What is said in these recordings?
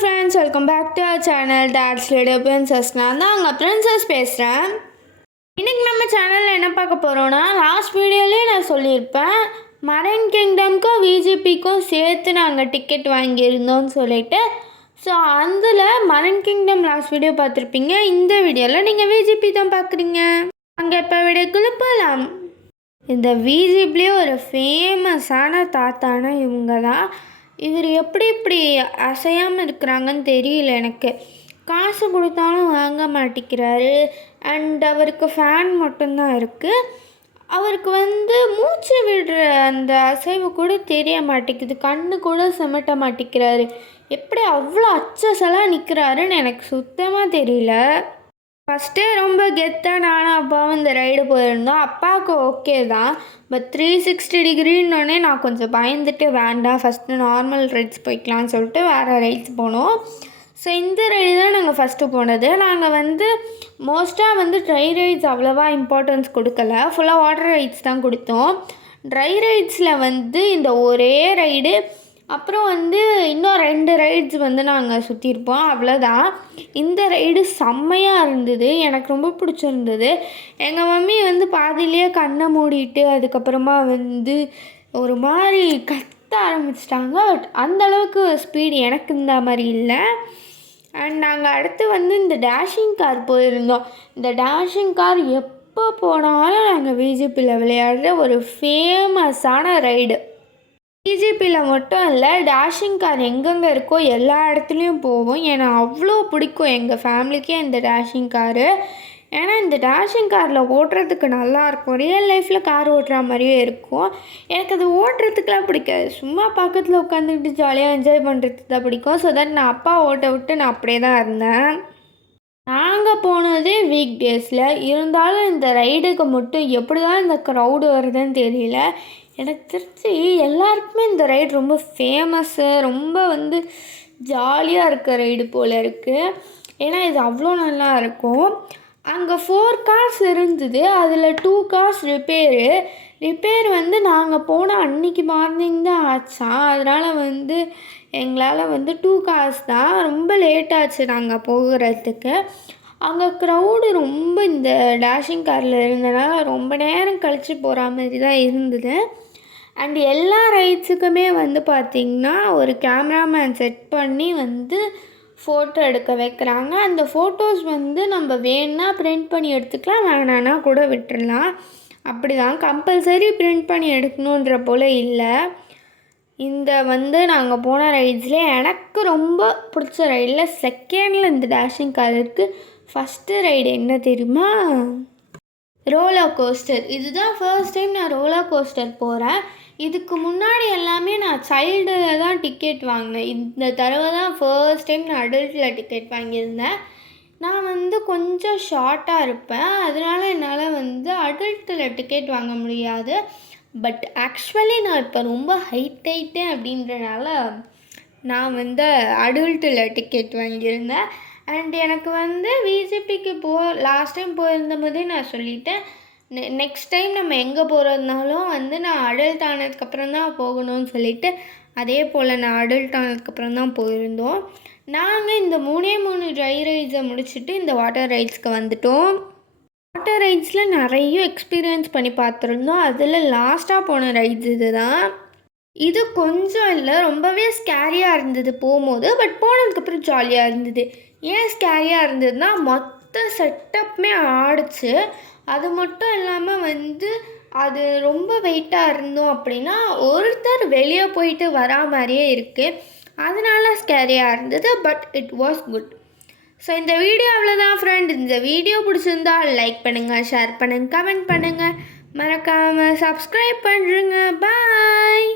Friends, welcome back to our channel dad's little princess. நான் தான் அங்கே பிரின்சஸ் பேசுகிறேன். இன்றைக்கி நம்ம சேனலில் என்ன பார்க்க போகிறோன்னா, லாஸ்ட் வீடியோலேயே நான் சொல்லியிருப்பேன், மரைன் கிங்டம்க்கும் விஜிபிக்கும் சேர்த்து நாங்கள் டிக்கெட் வாங்கியிருந்தோம்னு சொல்லிட்டு. ஸோ அதில் மரைன் கிங்டம் லாஸ்ட் வீடியோ பார்த்துருப்பீங்க. இந்த வீடியோவில் நீங்கள் விஜிபி தான் பார்க்குறீங்க. அங்கே இப்போ வீடியோக்குள்ளே போகலாம். இந்த விஜிபிலே ஒரு ஃபேமஸான தாத்தானா இவங்க தான். இவர் எப்படி இப்படி அசையாமல் இருக்கிறாங்கன்னு தெரியல எனக்கு. காசு கொடுத்தாலும் வாங்க மாட்டேங்கிறாரு. அண்ட் அவருக்கு ஃபேன் மட்டும்தான் இருக்குது. அவருக்கு மூச்சு விடுற அந்த அசைவு கூட தெரிய மாட்டேங்குது. கண்ணு கூட சிமிட்ட மாட்டேங்கிறாரு. எப்படி அவ்வளோ அச்சசலாக நிற்கிறாருன்னு எனக்கு சுத்தமாக தெரியல. ஃபஸ்ட்டு ரொம்ப கெத்தாக நானும் அப்பாவும் இந்த ரைடு போயிருந்தோம். அப்பாவுக்கு ஓகே தான். பட் 360 டிகிரின்னொடனே நான் கொஞ்சம் பயந்துட்டு வேண்டாம், ஃபஸ்ட்டு நார்மல் ரைட்ஸ் போய்க்கலான்னு சொல்லிட்டு வேறு ரைட்ஸ் போனோம். ஸோ இந்த ரைடு தான் நாங்கள் ஃபஸ்ட்டு போனது. நாங்கள் மோஸ்ட்டாக ட்ரை ரைட்ஸ் அவ்வளோவா இம்பார்ட்டன்ஸ் கொடுக்கல. ஃபுல்லாக வாட்டர் ரைட்ஸ் தான் கொடுத்தோம். ட்ரை ரைட்ஸில் இந்த ஒரே ரைடு, அப்புறம் இன்னும் 2 ரைட்ஸ் நாங்கள் சுற்றிருப்போம், அவ்வளோதான். இந்த ரைடு செம்மையாக இருந்தது, எனக்கு ரொம்ப பிடிச்சிருந்தது. எங்கள் மம்மி பாதியிலேயே கண்ணை மூடிட்டு அதுக்கப்புறமா ஒரு மாதிரி கத்த ஆரம்பிச்சிட்டாங்க. பட் அந்தளவுக்கு ஸ்பீடு எனக்கு இந்த மாதிரி இல்லை. அண்ட் நாங்கள் அடுத்து இந்த டேஷிங் கார் போயிருந்தோம். இந்த டேஷிங் கார் எப்போ போனாலும் நாங்கள் விஜிபியில் விளையாடுற ஒரு ஃபேமஸான ரைடு. விஜிபியில் மட்டும் இல்லை, டேஷிங் கார் எங்கெங்கே இருக்கோ எல்லா இடத்துலையும் போவோம். ஏன்னா அவ்வளோ பிடிக்கும் எங்கள் ஃபேமிலிக்கே இந்த டேஷிங் காரு. ஏன்னா இந்த டேஷிங் காரில் ஓட்டுறதுக்கு நல்லாயிருக்கும். ரியல் லைஃப்பில் கார் ஓட்டுற மாதிரியே இருக்கும். எனக்கு அது ஓட்டுறதுக்கெலாம் பிடிக்காது. சும்மா பக்கத்தில் உட்காந்துக்கிட்டு ஜாலியாக என்ஜாய் பண்ணுறதுக்கு தான் பிடிக்கும். ஸோ தட் நான் அப்பா ஓட்ட விட்டு நான் அப்படியே தான் இருந்தேன். நாங்கள் போனதே வீக் டேஸில். இருந்தாலும் இந்த ரைடுக்கு மட்டும் எப்படி தான் இந்த க்ரௌடு வருதுன்னு தெரியல. எனக்கு தெரிஞ்சு எல்லாருக்குமே இந்த ரைடு ரொம்ப ஃபேமஸ்ஸு, ரொம்ப ஜாலியாக இருக்க ரைடு போல் இருக்குது. ஏன்னா இது அவ்வளோ நல்லா இருக்கும். அங்கே 4 கார்ஸ் இருந்தது. அதில் 2 கார்ஸ் ரிப்பேர் நாங்கள் போன அன்றைக்கி மார்னிங் தான் ஆச்சான். அதனால் எங்களால் 2 கார்ஸ் தான். ரொம்ப லேட் ஆச்சு நாங்கள் போகிறதுக்கு. அங்கே க்ரௌடு ரொம்ப இந்த டேஷிங் காரில் இருந்தனால ரொம்ப நேரம் கழித்து போகிற மாதிரி தான் இருந்தது. அண்ட் எல்லா ரைட்ஸுக்குமே பார்த்திங்கன்னா ஒரு கேமராமேன் செட் பண்ணி ஃபோட்டோ எடுக்க வைக்கிறாங்க. அந்த ஃபோட்டோஸ் நம்ம வேணுன்னா பிரிண்ட் பண்ணி எடுத்துக்கலாம், வேணான்னா கூட விட்டுடலாம். அப்படி தான், கம்பல்சரி பிரிண்ட் பண்ணி எடுக்கணுன்ற போல் இல்லை. இந்த நாங்கள் போன ரைட்ஸ்லேயே எனக்கு ரொம்ப பிடிச்ச ரைடில் செகண்டில் இந்த டேஷிங் கார் இருக்குது. ஃபஸ்ட்டு ரைடு என்ன தெரியுமா? Roller coaster. இதுதான் ஃபர்ஸ்ட் டைம் நான் ரோலர் கோஸ்டர் போகிறேன். இதுக்கு முன்னாடி எல்லாமே நான் சைல்டில் தான் டிக்கெட் வாங்கினேன். இந்த தடவை தான் ஃபர்ஸ்ட் டைம் நான் அடல்ட்டில் டிக்கெட் வாங்கியிருந்தேன். நான் கொஞ்சம் ஷார்ட்டாக இருப்பேன், அதனால் என்னால் அடல்ட்டில் டிக்கெட் வாங்க முடியாது. பட் ஆக்சுவலி நான் இப்போ ரொம்ப ஹைட்டேன் அப்படின்றனால நான் அடல்ட்டில் டிக்கெட் வாங்கியிருந்தேன். அண்ட் எனக்கு விஜிபிக்கு லாஸ்ட் டைம் போயிருந்த போதே நான் சொல்லிட்டேன், நெக்ஸ்ட் டைம் நம்ம எங்கே போகிறதுனாலும் நான் அடல்ட் ஆனதுக்கப்புறம் தான் போகணும்னு சொல்லிவிட்டு, அதே போல் நான் அடல்ட் ஆனதுக்கப்புறம் தான் போயிருந்தோம். நாங்கள் இந்த 3 ட்ரை ரைட்ஸை முடிச்சுட்டு இந்த வாட்டர் ரைட்ஸ்க்கு வந்துட்டோம். வாட்டர் ரைட்ஸில் நிறைய எக்ஸ்பீரியன்ஸ் பண்ணி பார்த்துருந்தோம். அதில் லாஸ்ட்டாக போன ரைட்ஸ் இது தான். இது கொஞ்சம் இல்லை, ரொம்பவே ஸ்கேரியாக இருந்தது போகும்போது. பட் போனதுக்கப்புறம் ஜாலியாக இருந்தது. ஏன் ஸ்கேரியாக இருந்ததுன்னா, மொத்த செட்டப்புமே ஆடிச்சு. அது மட்டும் இல்லாமல் அது ரொம்ப வெயிட்டாக இருந்தோம் அப்படின்னா ஒருத்தர் வெளியே போயிட்டு வரா மாதிரியே இருக்குது. அதனால ஸ்கேரியாக இருந்தது. But it was good. So இந்த வீடியோ அவ்வளோதான் ஃப்ரெண்ட். இந்த வீடியோ பிடிச்சிருந்தால் லைக் பண்ணுங்கள், ஷேர் பண்ணுங்கள், கமெண்ட் பண்ணுங்கள், மறக்காமல் சப்ஸ்கிரைப் பண்ணுறேங்க. பாய்.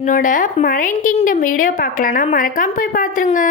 என்னோட மரைன் கிங்டம் வீடியோ பார்க்கலன்னா மறக்காமல் போய் பார்த்துருங்க.